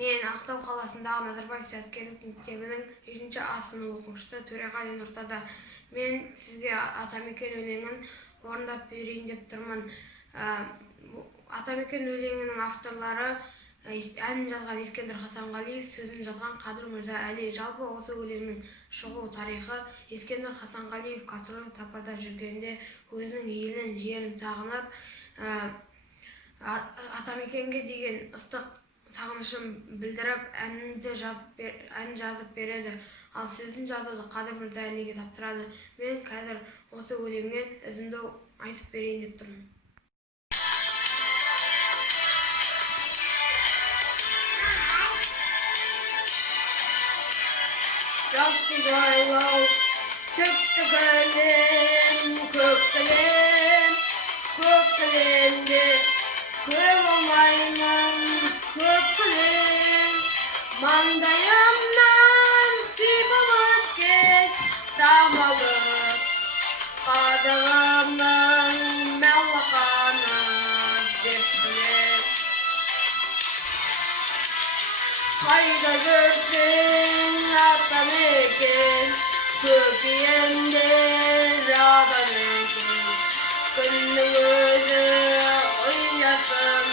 Мен Ақтау қаласындағы Назарбаев зияткерлік мектебінің 7-ші А сынып оқушысы Төреғали Нұртада. Мен сізге Атамекен өлеңін орындап берейін деп тұрмын. Атамекен өлеңінің авторлары әнін жазған Ескендір Хасанғалиев, сөзін жазған Қадыр Мырза Әли. Жалпы осы өлеңнің шығу тарихы: Ескендір Хасанғалиев гастрольдік сапарда жүргенде өзінің елін, жерін сағынып, Атамекенге деген ыстық сағынышын білдіріп, әнін жазып береді. Ал сөзін жазуды Қадыр Мырза Әлиге тапсырады. Мен қазір осы өлеңнен үзінді айтып берейін деп тұрмын. Жақсы жайлау, түпті көлем, көк кілем, көк кілемде көп алмаймын, көк кілем. Маңдайымнан сипап өткен самалы қадығымның мәліқаны деп білем. Қайда жүрсең Атамекен, көкейімде жатады екен. Күннің өзі ұясын